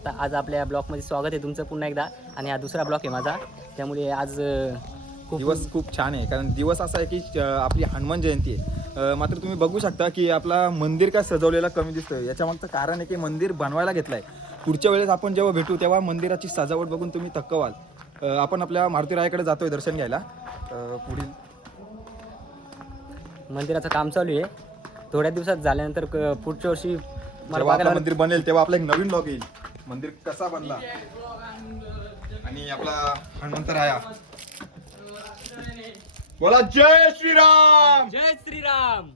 आता आज आपल्या ब्लॉकमध्ये स्वागत आहे तुमचं पुन्हा एकदा. आणि हा दुसरा ब्लॉक आहे माझा. त्यामुळे आज खूप दिवस खूप छान आहे. कारण दिवस असा आहे की आपली हनुमान जयंती आहे. मात्र तुम्ही बघू शकता की आपला मंदिर काय सजवलेला कमी दिसतोय. याच्या मागचं कारण आहे की मंदिर बनवायला घेतलंय. पुढच्या वेळेस आपण जेव्हा भेटू तेव्हा मंदिराची सजावट बघून तुम्ही थक्क व्हाल आपण आपल्या मारुतीरायाकडे जातोय दर्शन घ्यायला. पुढील. मंदिराचं काम चालू आहे. थोड्या दिवसात झाल्यानंतर क- पुढच्या वर्षी मंदिर बनेल तेव्हा आपला एक नवीन ब्लॉग येईल. मंदिर कसा बनला? आणि आपला हनुमंतराया बोला जय श्रीराम! जय श्रीराम!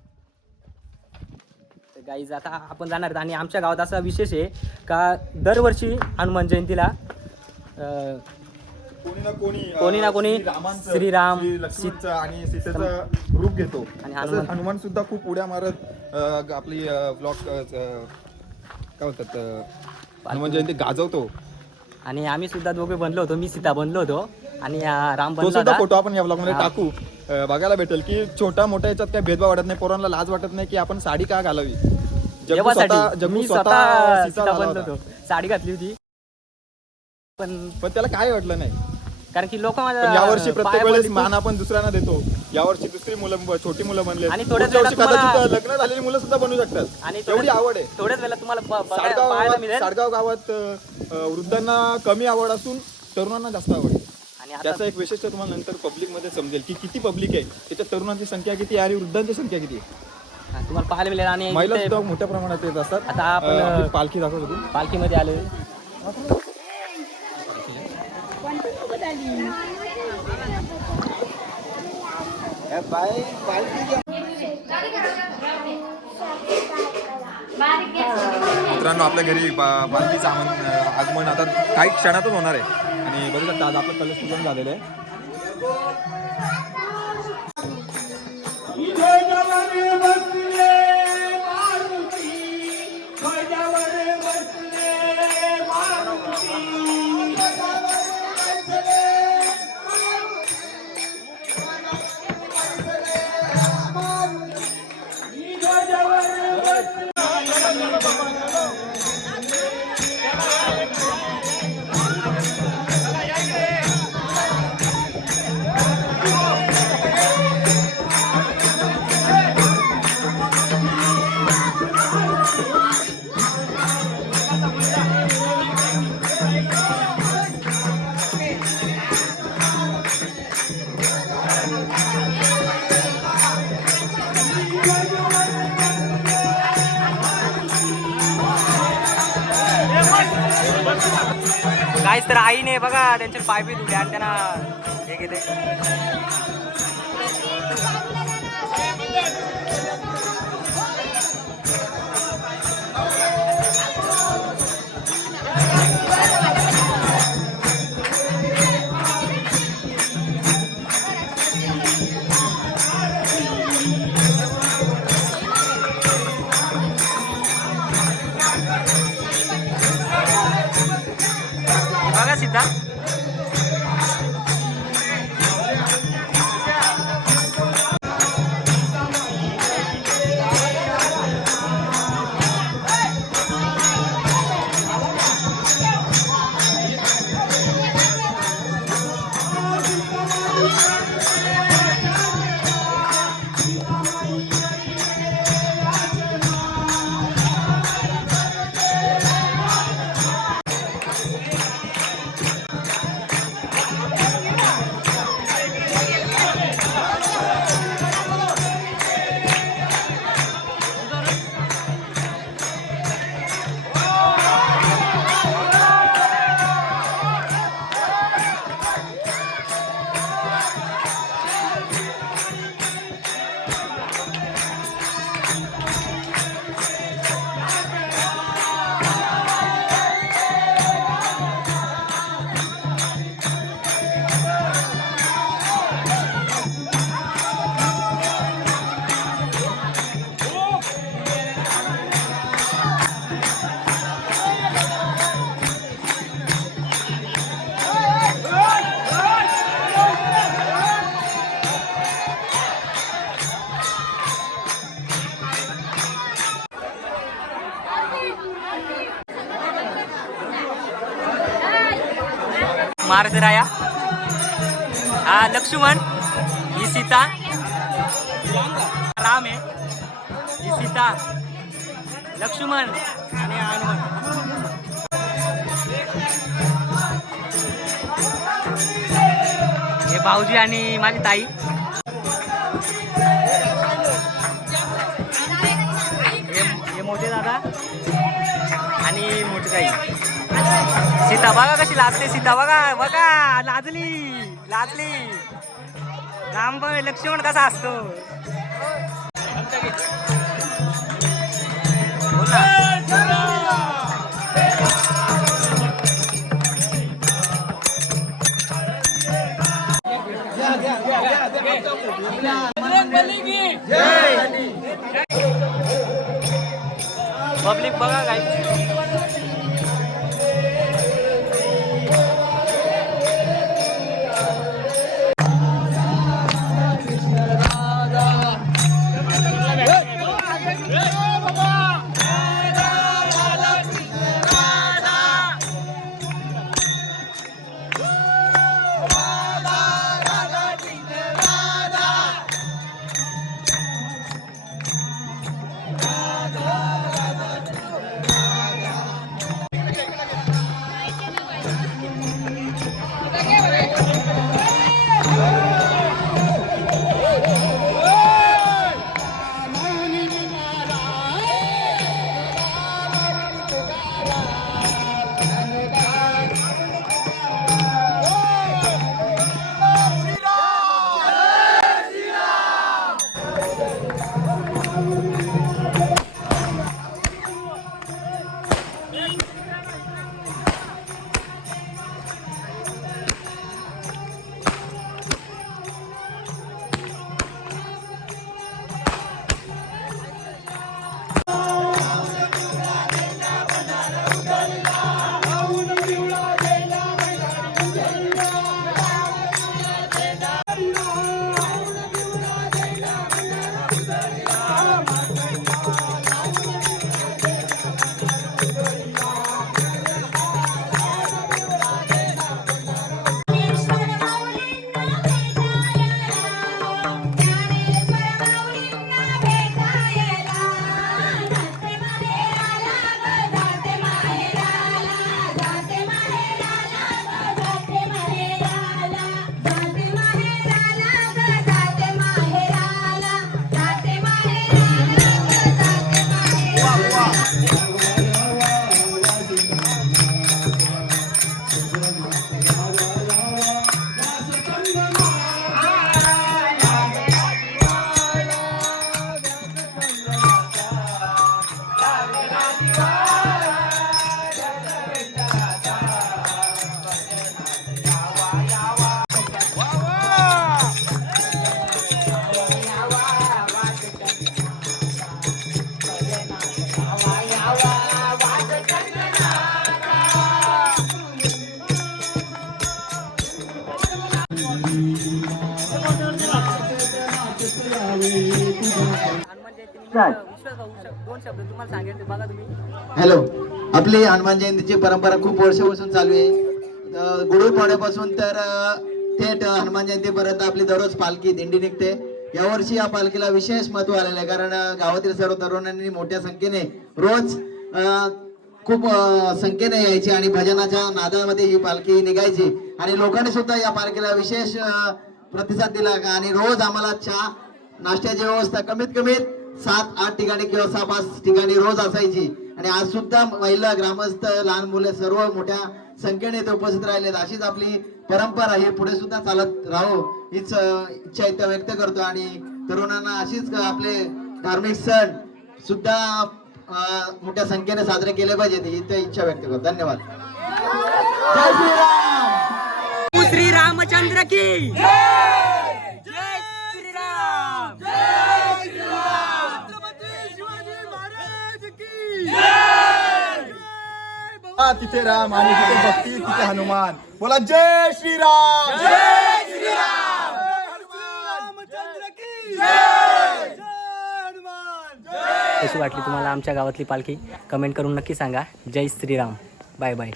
गाईज आता आपण जाणार आहेत आणि आमच्या गावात असा विशेष आहे का दरवर्षी हनुमान जयंतीला अं, कोणी ना कोणी अं, कोणी ना कोणी श्रीरामांचं, श्रीराम, श्री लक्ष्मणचं आणि सीतेचं रूप घेतो. आणि हनुमान- हनुमान सुद्धा खूप उड्या मारत अं, आपली ब्लॉक काय बोलतात अं, हनुमान जयंती गाजवतो. आणि आम्ही सुद्धा दोघे बनलो होतो मी सीता बनलो होतो आणि राम तो बनला सुद्धा होता. फोटो आपण या ब्लॉगमध्ये. टाकू. अं, बघायला भेटेल की छोटा मोठ्या याच्यात काही भेदभाव वाटत नाही पोरांना लाज वाटत नाही की आपण साडी का घालावी? स्वतः मी स्वतः स्वतः सीता सीता झाला बनलो होता. होतो. साडी घातली होती. पण पण त्याला काय वाटलं नाही? कारण की लोक यावर्षी प्रत्येक वेळेस मान आपण दुसऱ्यांना देतो. यावर्षी दुसरी मुलं छोटी मुलं बनले आणि थोड्याच वेळात तुम्हाला- लग्न झालेली मुलं सुद्धा बनू शकतात. आणि एवढी थोड्याच- आवड आहे. थोड्याच वेळेला तुम्हाला ब- साडगाव पाहायला गावात मिळेल. साडगाव गावात अं, अं, वृद्धांना कमी आवड असून तरुणांना जास्त आवड आहे. आणि आता त्याचं एक वैशिष्ट्य तुम्हाला नंतर पब्लिकमध्ये समजेल की किती पब्लिक आहे. त्याच्यात तरुणांची संख्या किती आहे आणि वृद्धांची संख्या किती आहे? हा, तुम्हाला पाहायला मिळेल आणि महिला इथे सुद्धा मोठ्या प्रमाणात येत असतात. आता आपण, अं, आपली पालखी दाखवतो. तू पालखीमध्ये आले मित्रांनो आपल्या घरी बा- पालखीचं आमन आगमन आता काही क्षणातच होणार आहे. आणि बघू शकता आज आपलं कलश पूजन झालेलं आहे. काहीच तर आईने बघा त्यांचे पाय बी धुले आणि त्यांना हे घेते बघा मार्गराया हा लक्ष्मण ही सीता. राम आहे. ही सीता. लक्ष्मण आणि हनुमान. हे भाऊजी आणि माझी ताई. हे हे मोठे दादा आणि मोठी ताई. सीता बघा कशी लाजते सीता बघा बघा लाजली लाजली. राम बघ लक्ष्मण कसा असतो? पब्लिक बघा काय. हॅलो. आपली हनुमान जयंतीची परंपरा खूप वर्षापासून चालू आहे. गुढीपाड्यापासून तर थेट हनुमान जयंतीपर्यंत आपली दररोज पालखी दिंडी निघते. यावर्षी या पालखीला विशेष महत्त्व आलेलं आहे. कारण गावातील सर्व तरुणांनी मोठ्या संख्येने रोज अं, खूप संख्येने यायची आणि भजनाच्या नादामध्ये ही पालखी निघायची. आणि लोकांनी सुद्धा या पालखीला विशेष प्रतिसाद दिला. आणि रोज आम्हाला चहा नाश्त्याची व्यवस्था कमीत कमीत सात आठ ठिकाणी किंवा सहा पाच ठिकाणी रोज असायची. आणि आज सुद्धा महिला ग्रामस्थ लहान मुले सर्व मोठ्या संख्येने इथे उपस्थित राहिलेत. अशीच आपली परंपरा ही पुढे सुद्धा चालत राहो हीच इच्छा इथं व्यक्त करतो. आणि तरुणांना अशीच आपले धार्मिक सण सुद्धा मोठ्या संख्येने साजरे केले पाहिजेत ही इथं इच्छा व्यक्त करतो. धन्यवाद. जय श्रीराम! श्री रामचंद्र की! तिथे राम आणि तिथे भक्ती तिथे हनुमान. बोला जय श्रीराम! जय श्रीराम! कशी वाटली तुम्हाला आमच्या गावातली पालखी? कमेंट करून नक्की सांगा. जय श्रीराम. Bye bye